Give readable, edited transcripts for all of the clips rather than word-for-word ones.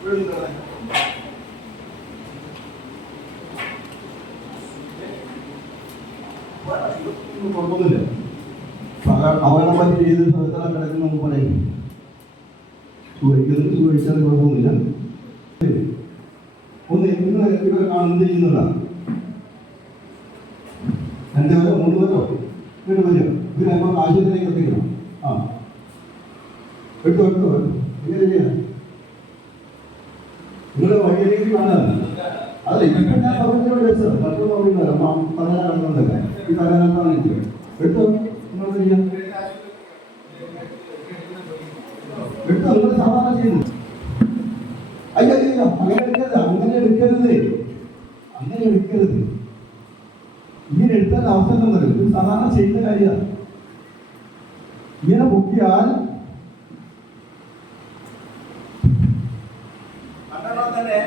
കുഴപ്പമൊന്നുമില്ല. അപകടം പറ്റി ചെയ്ത് സ്ഥലത്തെല്ലാം കിടക്കുന്ന നമുക്ക് പറയും. ചോദിച്ചാൽ കുഴപ്പമൊന്നുമില്ല. ഒന്ന് ഇവരെ കാണുന്നത് ചെയ്യുന്നതാണ്. 2 പേരോ 3 പേരോ ഇങ്ങോട്ട് വരും. ഇവരെ നമുക്ക് ആശുപത്രിയിലേക്ക് എത്തിക്കണം. എടുത്തോ ഇങ്ങനെ ചെയ്യാം. നിങ്ങളുടെ വഴിയിലേക്ക് കാണാൻ അതല്ല ഇതൊക്കെ ഞാൻ പറഞ്ഞോട് വെച്ചത് മറ്റൊന്നും പറയാൻ നടന്നതൊക്കെ ഈ തലനാട്ടാണ് എനിക്ക് എടുത്തോ നിങ്ങൾ ചെയ്യാം. എടുത്തോ നിങ്ങൾ സാധാരണ ചെയ്യുന്നു. അയ്യോ അങ്ങനെ എടുക്കരുത്. ഇങ്ങനെ എടുത്താൽ അവസരം വരും. ഇത് സാധാരണ ചെയ്യുന്ന കാര്യമാണ്. ഇങ്ങനെ പൊക്കിയാൽ തന്നെ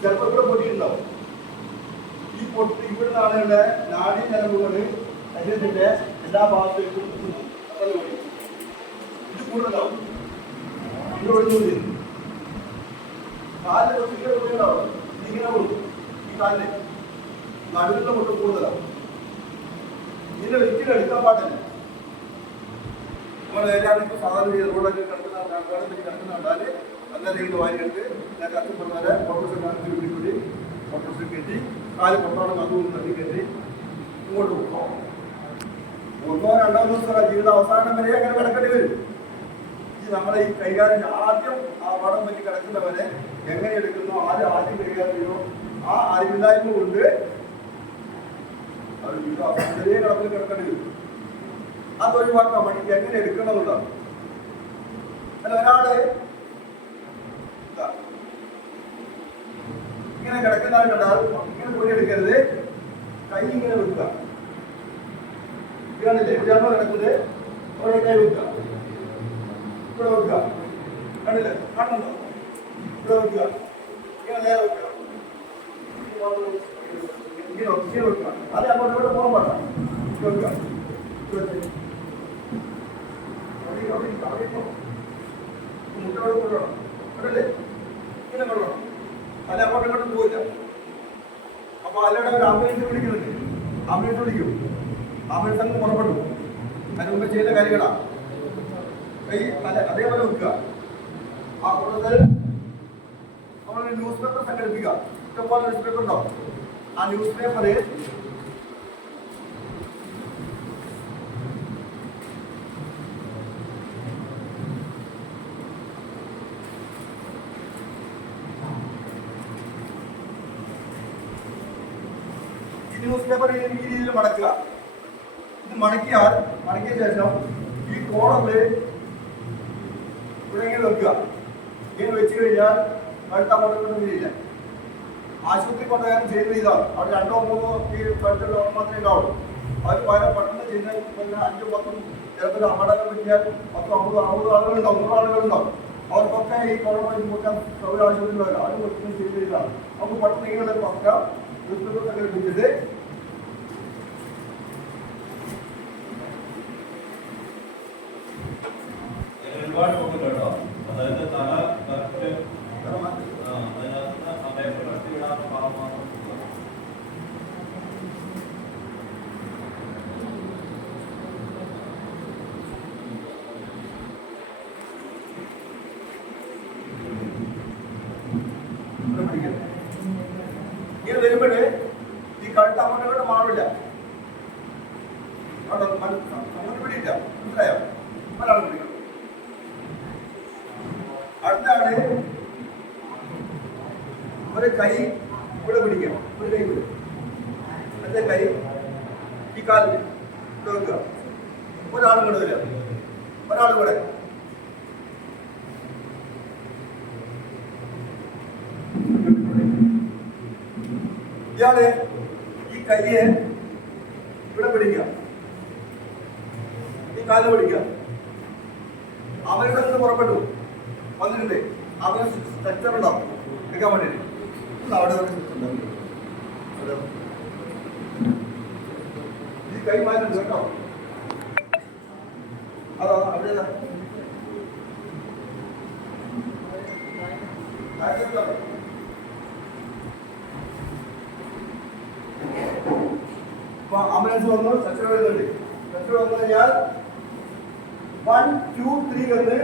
ചിലപ്പോൾ ഇവിടെ പൊട്ടിയിട്ടുണ്ടാവും. ഈ പൊട്ടി ഇവിടുന്ന് ആളുകളുടെ നാടി ഞരമ്പുകള് ശരീരത്തിന്റെ എല്ലാ ഭാഗത്തേക്കും ഇത് കൂടുതലാവും. ഇത് ഒഴിഞ്ഞുകൂടി കാലിന്റെ പൊട്ടിയിട്ടുണ്ടാവും. ഇതിങ്ങനെ കൊടുക്കും. ഈ കാലിന് നടുവിന്റെ പൊട്ട് കൂടുതലാവും. ഇതിനെ ഒരിക്കലും എടുക്കാൻ പാടില്ല. നമ്മൾ എല്ലാവരും സാധാരണ റോഡൊക്കെ കിടക്കുന്നുണ്ടാല് അന്നേരം ഇത് വാരിയിട്ട് ഞാൻ കഷ്ടപ്പെടുന്നവരെ ഓട്ടോറിക്ഷ കയറ്റി കാല് പൊട്ടാളം അതും തട്ടി കയറ്റി ഇങ്ങോട്ട് പോകും. 1 2 ദിവസം ജീവിത അവസാനം വരെ അങ്ങനെ കിടക്കേണ്ടി വരും. ഈ നമ്മളെ ഈ കൈകാര്യം ആദ്യം ആ പടം പറ്റി കിടക്കുന്നവരെ എങ്ങനെ എടുക്കുന്നോ ആദ്യം കൈകാര്യം ചെയ്യുമോ ആ അറിവില്ലായ്മ കൊണ്ട് അവർ ജീവിത അവസാനം വരെ കിടപ്പിൽ കിടക്കേണ്ടി വരും. അതൊഴിവാക്കാൻ വേണ്ടി എങ്ങനെ എടുക്കണമെന്നാണ്. അല്ല ഒരാള് ഇങ്ങനെ കിടക്കുന്ന ആൾ കണ്ടാൽ ഇങ്ങനെ പൊടി എടുക്കരുത്. കൈ ഇങ്ങനെ വെക്കുക. ഇയാളില്ലേ ഇയാളോ കിടക്കുന്നത് ഓരോ കൈ വെക്കുക. ഇവിടെ വെക്കുക. കണ്ടില്ലേ കാണുന്നുണ്ടോ? ഇവിടെ വെക്കുക. ഇങ്ങനെ നേരെ വെക്കുക. ഇങ്ങനെ വെക്കുക. അത് അങ്ങോട്ട് ഇവിടെ പോകാൻ പാടില്ല. വെക്കുക. മുട്ടോട് കൊള്ളണം. കണ്ടല്ലേ ഇങ്ങനെ കൊള്ളണം. അല്ല അങ്ങോട്ട് ഇങ്ങോട്ട് പോവില്ല. അപ്പൊ അല്ലയുടെ ഒരു ആംബുലൻസ് വിളിക്കുന്നുണ്ട്. ആംബുലൻസ് വിളിക്കും. ആംബുലൻസ് അങ്ങ് പുറപ്പെട്ടു. അതിന് മുമ്പ് ചെയ്ത കാര്യങ്ങളാ. കൈ അല്ല അതേപോലെ വെക്കുക. ആ കൂടുതൽ നമ്മൾ ന്യൂസ് പേപ്പർ സംഘടിപ്പിക്കുക. ഇഷ്ടംപോലെ ന്യൂസ് പേപ്പർ ഉണ്ടാവും. ആ ന്യൂസ് പേപ്പറിൽ ഈ രീതിയിൽ മടക്കുക. ഇത് മടക്കിയ ശേഷം ഈ കോണറില് ഇങ്ങനെ വെക്കുക. ഇങ്ങനെ വെച്ച് കഴിഞ്ഞാൽ കഴുത്ത് അങ്ങോട്ടൊന്നും ചെയ്യില്ല. ആശുപത്രി കൊണ്ടുപോയാലും ചെയ്യുന്ന ഇതാണ്. അവിടെ 2 3 ഈ കഴുത്തുള്ള മാത്രമേ ഉണ്ടാവുള്ളൂ. അവർ പല പെട്ടെന്ന് ചെയ്യുന്ന 5 10 ചിലപ്പോൾ അപകടങ്ങൾ പറ്റിയാൽ 10 50 ആളുകളുണ്ടാവും. 100 ആളുകളുണ്ടാവും. അവർക്കൊക്കെ ഈ കൊറോണ കൊടുക്കാൻ സൗകര്യ ആശുപത്രി വരാം. അത് കൊടുക്കുന്ന ചെയ്തിട്ടാണ്. നമുക്ക് പെട്ടെന്ന് ഇങ്ങനെ പക്കാം സംഘടിപ്പിച്ചിട്ട് ഒരുപാട് കേട്ടോ. അതായത് തല കറക്റ്റ് അതിനകത്ത് ആ പേപ്പർ കറക്റ്റ് വിടാത്ത ഭാഗം മാത്രം ഇങ്ങനെ വരുമ്പോഴേ ഈ കഴുത്ത് അങ്ങോട്ട് മാറില്ല. അങ്ങോട്ട് പിടിയില്ല. മനസ്സിലായോ? ഒരാൾ പിടിക്കണം. അടുത്താണ് ഒരു കൈ ഇവിടെ പിടിക്കണം. ഒരു കൈ ഇവിടെ. മറ്റേ കൈ ഈ കാലിൽ ഇവിടെ വെക്കുക. ഒരാളും കൂടെ വരിക. ഒരാൾ കൂടെ ഇയാള് ഈ കയ്യെ ഇവിടെ പിടിക്കുക. ഈ കാല് പിടിക്കുക. അവരുടെ നിന്ന് പുറപ്പെട്ടു വന്നിട്ടുണ്ട്. അവന് സ്ട്രക്ചർ ഉണ്ടാവും എടുക്കാൻ വേണ്ടിയിട്ട്. അവിടെ ഉണ്ടാക്കി ഈ കൈ മാറ്റുണ്ട് കേട്ടോ. അതാ അവിടെ ഇപ്പൊ ആംബുലൻസ് വന്നു, സ്ട്രെച്ചർ വരുന്നുണ്ട്. സ്ട്രെച്ചർ വന്നു കഴിഞ്ഞാൽ 1, 2, 3 എന്ന്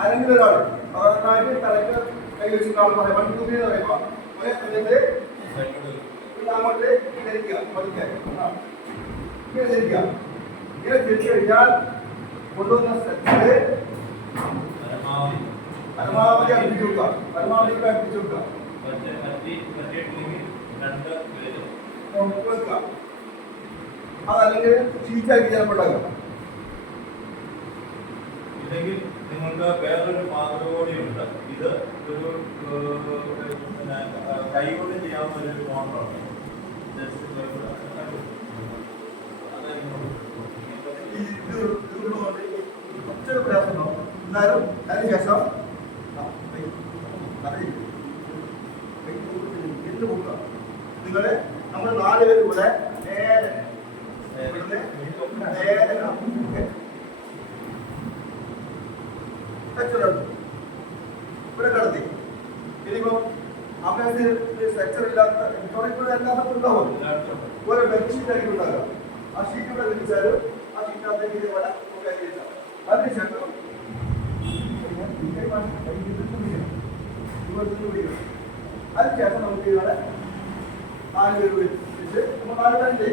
അല്ലെങ്കിൽ ഒരാൾ സാധാരണയായിട്ട് തലക്ക് കൈ വെച്ചിട്ട് ആൾ പറയാം 1, 2, 3 എന്ന് പറയുമ്പോൾ ഒരേ സമയത്ത് അങ്ങോട്ട് ധരിക്കുക, പതുക്കെ ഇങ്ങനെ ധരിക്കുക. ഇങ്ങനെ ധരിച്ചു കഴിഞ്ഞാൽ കൊണ്ടുവന്ന സ്ട്രെച്ചറ് പരമാവധി അടുപ്പിച്ചു കൊടുക്കുക, പരമാവധി അടുപ്പിച്ചു കൊടുക്കുക. വെക്കുക. അതല്ലെങ്കിൽ ഷീറ്റാക്കി ചിലപ്പോൾ ഉണ്ടാക്കുക. ഇല്ലെങ്കിൽ നിങ്ങൾക്ക് വേറൊരു മാതൃക കൂടിയുണ്ട്. ഇത് ഒരു കൈകൊണ്ട് ചെയ്യാവുന്ന ഒരു മോട്ടറാണ്. ഒറ്റ പ്രയാസം എന്നാലും അതിനുശേഷം എന്ത് കൊടുക്കുക. നിങ്ങൾ നമ്മൾ 4 പേര് കൂടെ നേരെ ഇവിടെ കടത്തി. ഇനിയിപ്പോ അമ്മേന് സ്ട്രക്ചർ ഇല്ലാത്ത എല്ലാവർക്കും ഉണ്ടാവും. ഓരോ ബെഡ്ഷീറ്റ് ആയിരിക്കും ഉണ്ടാകുക. ആ ഷീറ്റ് ഇവിടെ വിരിച്ചാലും ആ ഷീറ്റിനകത്തേക്ക് ഇതേപോലെ അതിനുശേഷം അതിനുശേഷം നമുക്ക് ഇവിടെ 4 പേര് വിളിച്ച് നമ്മൾ 4 പേരില്ലേ